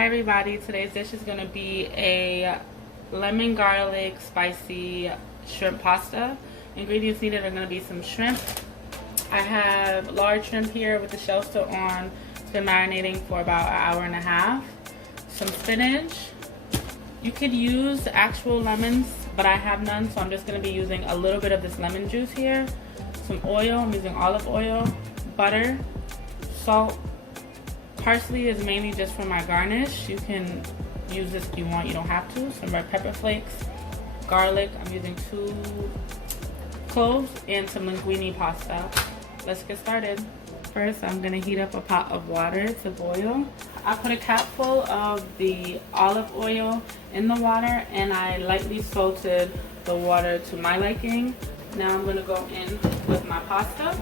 Hi everybody, today's dish is going to be a lemon garlic spicy shrimp pasta. Ingredients needed are going to be some shrimp. I have large shrimp here with the shell still on. It's been marinating for about an hour and a half. Some spinach. You could use actual lemons, but I have none, so I'm just going to be using a little bit of this lemon juice here. Some oil, I'm using olive oil, butter, salt. Parsley is mainly just for my garnish. You can use this if you want, you don't have to. Some red pepper flakes, garlic. I'm using 2 cloves and some linguine pasta. Let's get started. First, I'm gonna heat up a pot of water to boil. I put a capful of the olive oil in the water and I lightly salted the water to my liking. Now I'm gonna go in with my pasta.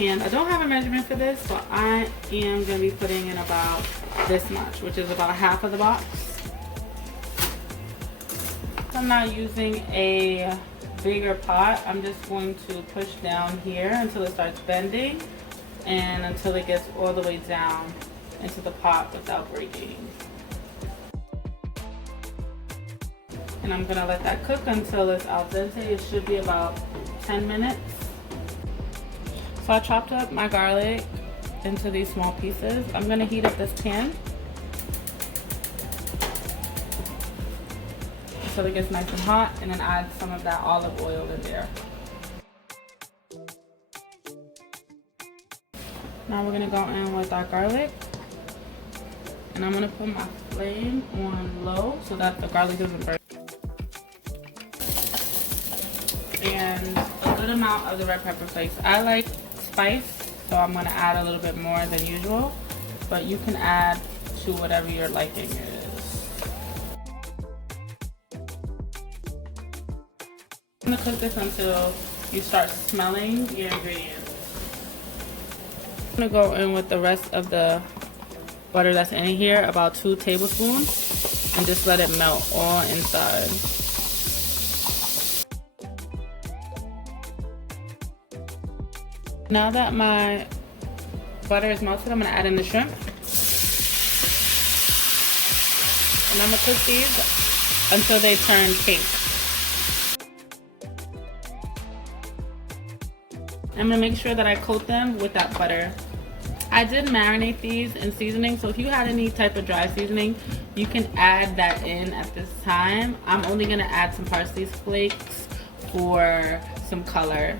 And I don't have a measurement for this, so I am going to be putting in about this much, which is about half of the box. I'm not using a bigger pot. I'm just going to push down here until it starts bending and until it gets all the way down into the pot without breaking. And I'm going to let that cook until it's al dente. It should be about 10 minutes. So I chopped up my garlic into these small pieces. I'm gonna heat up this pan until it gets nice and hot, and then add some of that olive oil in there. Now we're gonna go in with our garlic, and I'm gonna put my flame on low so that the garlic doesn't burn. And a good amount of the red pepper flakes. I like spice, so I'm going to add a little bit more than usual, but you can add to whatever your liking is. I'm going to cook this until you start smelling your ingredients. I'm going to go in with the rest of the butter that's in here, about 2 tablespoons, and just let it melt all inside. Now that my butter is melted, I'm going to add in the shrimp. And I'm going to cook these until they turn pink. I'm going to make sure that I coat them with that butter. I did marinate these in seasoning, so if you had any type of dry seasoning, you can add that in at this time. I'm only going to add some parsley flakes for some color.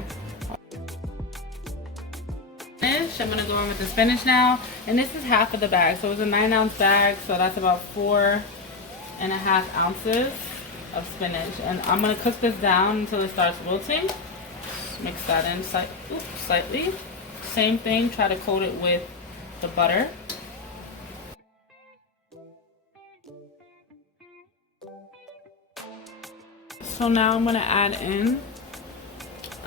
I'm going to go in with the spinach now, and this is half of the bag, so it's a 9-ounce bag, so that's about 4.5 ounces of spinach. And I'm going to cook this down until it starts wilting. Mix that in slightly. Same thing, try to coat it with the butter. So now I'm going to add in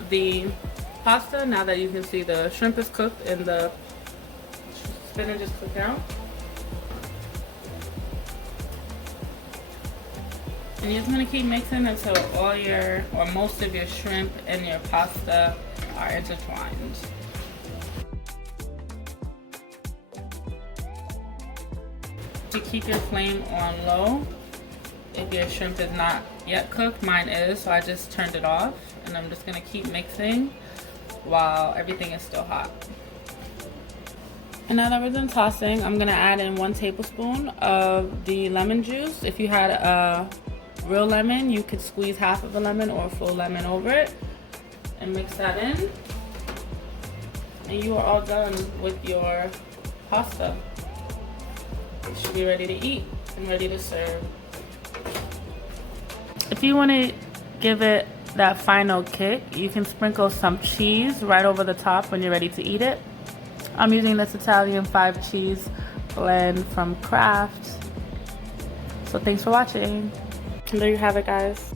the pasta. Now that you can see the shrimp is cooked and the spinach is cooked down. And you're just going to keep mixing until all your, or most of your shrimp and your pasta are intertwined. You keep your flame on low if your shrimp is not yet cooked. Mine is, so I just turned it off, and I'm just going to keep mixing while everything is still hot. And now that we're done tossing, I'm going to add in 1 tablespoon of the lemon juice. If you had a real lemon, you could squeeze half of a lemon or a full lemon over it and mix that in. And you are all done with your pasta. You should be ready to eat and ready to serve. If you want to give it that final kick, you can sprinkle some cheese right over the top when you're ready to eat it. I'm using this Italian 5 cheese blend from Kraft. So thanks for watching. And there you have it, guys.